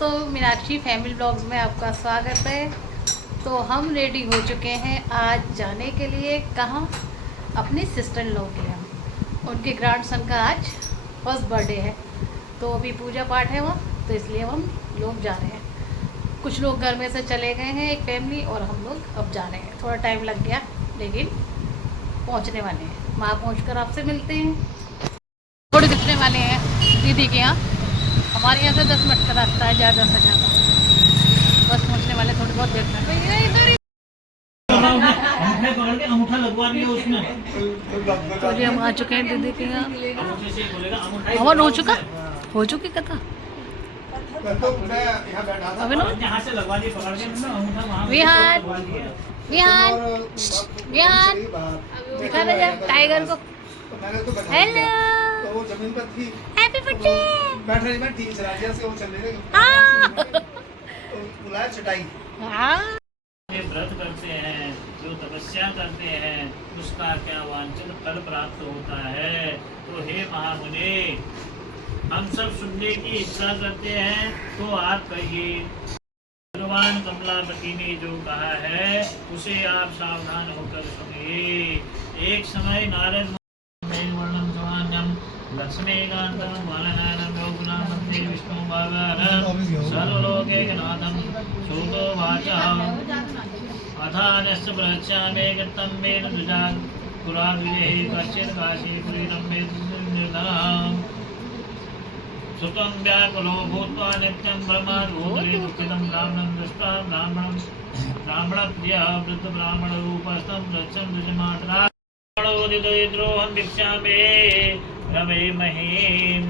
दोस्तों, Meenakshi family blogs में आपका स्वागत है। तो हम रेडी हो चुके हैं आज जाने के लिए। कहाँ? अपनी सिस्टर इन लॉ के यहाँ। उनके ग्रैंडसन का आज फर्स्ट बर्थडे है, तो अभी पूजा पाठ है वहाँ, तो इसलिए हम लोग जा रहे हैं। कुछ लोग घर में से चले गए हैं, एक फैमिली, और हम लोग अब जा रहे हैं। थोड़ा टाइम लग गया, लेकिन पहुँचने वाले हैं। वहाँ पहुँच आपसे मिलते हैं। थोड़े दिखने वाले हैं दीदी के यहाँ। हमारे यहाँ से 10 मिनट का रास्ता है, ज़्यादा से ज़्यादा। बस पहुँचने वाले, थोड़ी बहुत देखना है। अंगूठा लगवा दिया उसमें। तो जी हम आ चुके हैं दीदी के यहाँ। हवन हो चुकी कथा। यहाँ से लगवा दिए, पकड़ के विहान विहान दिखा रहे जब टाइगर को। हेलो, तो वो जमीन पर थी, हैप्पी बर्थडे। बैठ रही मैं ठीक चला दिया से वो चल रहे बुलाया चटाई। व्रत करते हैं, जो तपस्या करते हैं, उसका क्या वांछित फल प्राप्त होता है। तो हे महामुनि, हम सब सुनने की इच्छा करते हैं, तो आप कहिए। भगवान कमलापति ने जो कहा है उसे आप सावधान होकर सुनिए। एक समय नारद लक्ष्मीकांतं वरदानं योगुणामन्ते विष्णुभगवान् सर्वलोकैकनाथं सूतोवाचः अथानस्य प्रहस्यामि गतं मेन द्विजात् पुराद्विजेः कश्चित् काशीपुरीनं निर्धनः सुतं व्याकुलो भूत्वा नित्यं ब्रह्मरूपधरे दुःखितं ब्राह्मणं दृष्ट्वा ब्राह्मणप्रियः वृद्धब्राह्मणरूपस्थं रक्षं द्विजमात्रा द्रोहं भिक्षामि रमे महीम।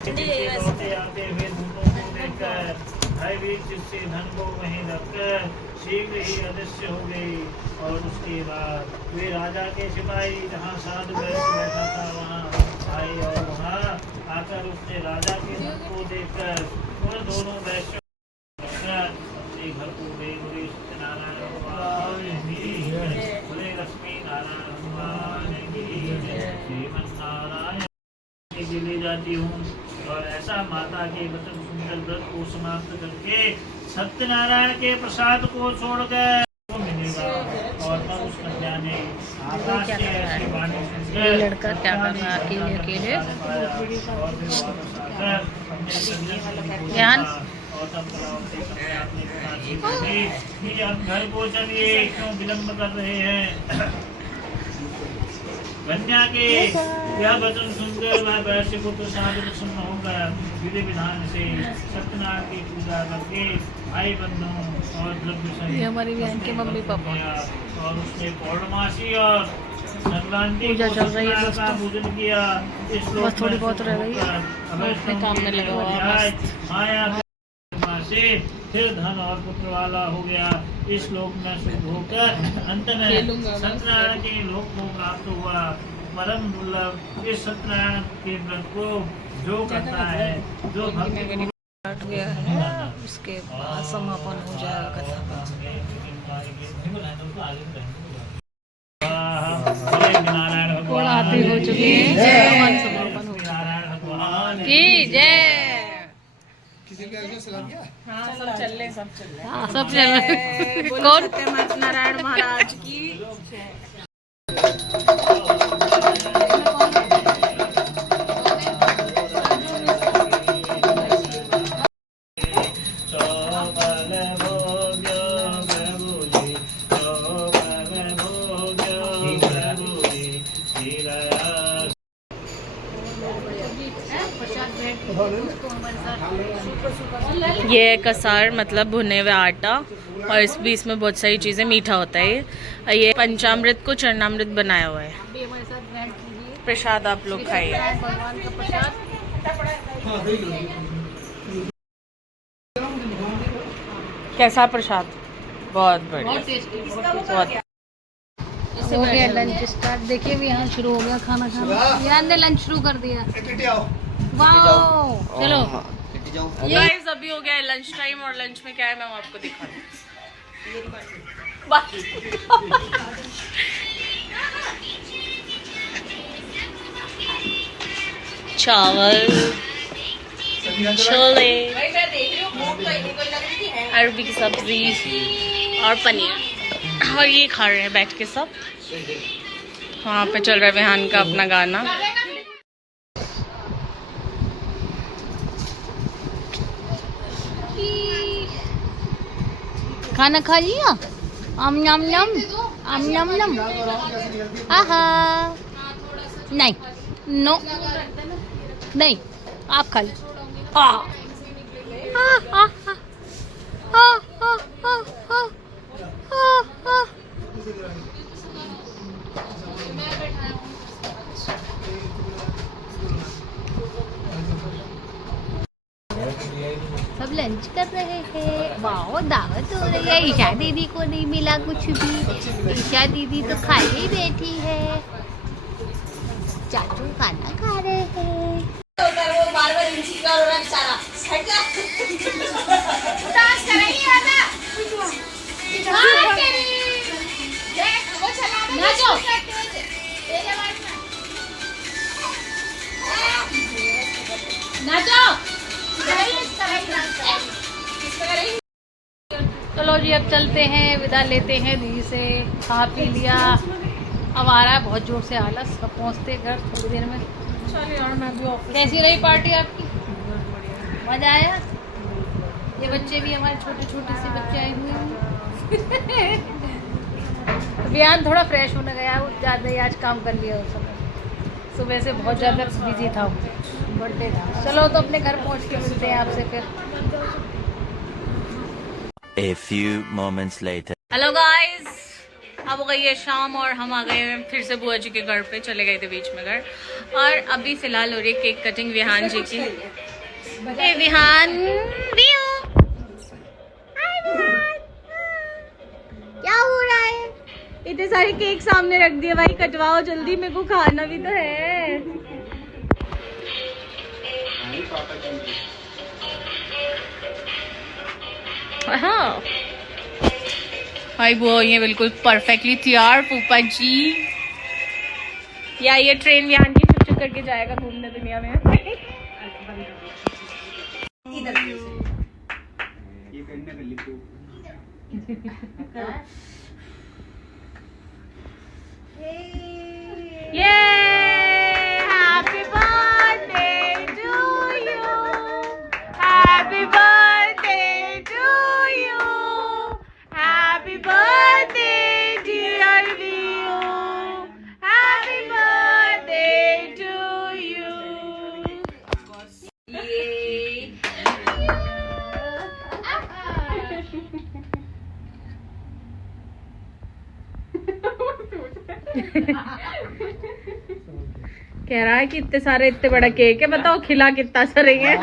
आते हुए दूतों को देखकर भयभीत चित्त धन को वहीं रखकर शीघ्र ही अदृश्य हो गई। और उसके बाद वे राजा के सिपाही जहाँ साधु बैठा था वहाँ आए, और वहाँ आकर उसने राजा के धन को देखकर उन दोनों वैश्यों अपने घर को गए। बोले सत्यनारायण बोले लक्ष्मी नारायण श्रीमन नारायण के ले जाती हूँ। और ऐसा माता के वचन सुनकर व्रत को समाप्त करके सत्यनारायण के प्रसाद को छोड़कर मिलेगा। और तब उस कन्या ने आकाश से ऐसी वाणी सुनकर लड़का क्या कर रहा है अकेले अकेले। ज्ञान और अब घर को चलिए, क्यों विलम्ब कर रहे हैं। कन्या के यह वचन सुनकर वह वैश्य को प्रसाद प्रसन्न होकर विधि विधान से सत्यनारायण की पूजा करके भाई बंधुओं और द्रव्य हमारी बहन के मम्मी पापा। और उसने पौर्णमासी और संक्रांति पूजा चल रही है का पूजन किया। इस बस थोड़ी बहुत रह गई है, अपने काम में लगा हुआ है। माया से फिर धन और पुत्र वाला हो गया। इस लोक में शुद्ध होकर अंत में सत्यनारायण के लोक को प्राप्त हुआ। परम दुर्लभ इस सत्यनारायण के व्रत को जो करता है, जो भक्ति स्टार्ट गया है, उसके बाद समापन हो जाएगा कथा का। और आरती हो चुकी है, समापन हो गया की जय। किसी का ऐसा सलाह किया? हाँ, सब चल रहे हाँ, सब चल रहे। कौन? सत्यनारायण महाराज की। ये है कसार, मतलब भुने हुए आटा, और इस बीच में बहुत सारी चीज़ें, मीठा होता है ये पंचामृत को चरणामृत बनाया हुआ है। प्रसाद आप लोग खाइए। भगवान का प्रसाद। कैसा प्रसाद? बहुत बढ़िया, बहुत टेस्टी, बहुत। हो गया लंच स्टार्ट। देखिए भी यहाँ शुरू हो गया खाना खाना। यार ने लंच शुरू कर दिया। वाओ, चलो गाइस अभी हो गया है लंच टाइम, और लंच में क्या है मैं आपको दिखाऊं। चावल, छोले, अरबी की सब्जी और पनीर, और ये खा रहे हैं बैठ के सब। वहाँ पे चल रहा है विहान का अपना गाना। खाना खा लिया? आम नम नम, आम नम नम। आहा, नहीं, नो, नहीं, आप खा लो। आ, आ, आ, आ, आ, आ, आ, आ, आ। सब लंच कर रहे हैं। वाह, दावत हो रही है। ईशा दीदी को नहीं मिला कुछ भी। ईशा दीदी तो खाली बैठी है। चाचू खाना खा रहे हैं। चलो जी, अब चलते हैं, विदा लेते हैं दीदी से। खा पी लिया, अब आ रहा है बहुत जोर से आलस। अब पहुँचते घर थोड़ी देर में। कैसी रही पार्टी आपकी? मजा आया? ये बच्चे भी हमारे छोटे छोटे से बच्चे आए हुए हैं। विहान थोड़ा फ्रेश होने गया, वो ज़्यादा ही आज काम कर लिया उस समय। सुबह से बहुत ज़्यादा बिजी था, बर्थडे था। चलो तो अपने घर पहुँच के मिलते हैं आपसे फिर। A few moments later. Hello guys, अब हो गई है शाम और हम आ गए हैं फिर से बुआ जी के घर पे। चले गए थे बीच में घर, और अभी फिलहाल हो रही है केक कटिंग विहान जी की। ए विहान, क्या हो रहा है? इतने सारे केक सामने रख दिए भाई, कटवाओ जल्दी, मेरे को खाना भी तो है। हाँ भाई, वो ये बिल्कुल परफेक्टली तैयार फूफा जी। या ये ट्रेन विहान की छुप छुप करके जाएगा घूमने दुनिया में। ये happy birthday to you, happy birthday to you, happy birthday dear Leo, happy birthday to you. कह रहा है कि इतने बड़ा केक है, बताओ खिला कितना सा रही है।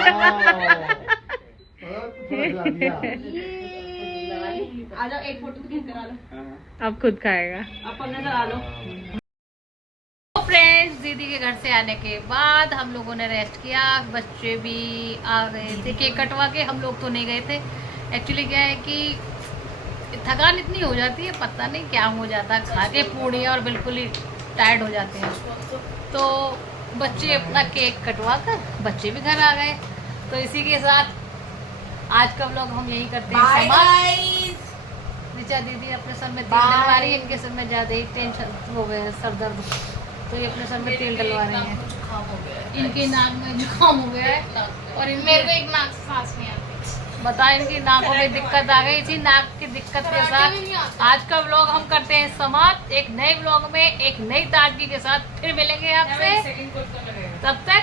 आ जाओ, एक फोटो तो करा लो। अब खुद खाएगा, अब नजर आ लो। फ्रेंड्स, दीदी के घर से आने के बाद हम लोगों ने रेस्ट किया। बच्चे भी आ गए थे केक कटवा के, हम लोग तो नहीं गए थे। एक्चुअली क्या है कि थकान इतनी हो जाती है, पता नहीं क्या हो जाता है, खा के पूड़ी और बिल्कुल ही टायर्ड हो जाते हैं। तो बच्चे अपना केक कटवा कर बच्चे भी घर आ गए। तो इसी के साथ आज का व्लॉग हम यही करते हैं समाप्त। ऋचा दीदी अपने सर में तेल डलवा रही है, इनके सर में ज़्यादा ही टेंशन हो गए, सर दर्द, तो ये अपने सर में तेल डलवा रहे हैं। इनकी नाक में जुकाम हो गया है और मेरे को एक नाक से सांस नहीं आती। बता, इनकी नाकों में दिक्कत आ गई। इसी नाक की दिक्कत के साथ आज का व्लॉग हम करते हैं समाप्त। एक नए व्लॉग में एक नई ताजगी के साथ फिर मिलेंगे आपसे। तब तक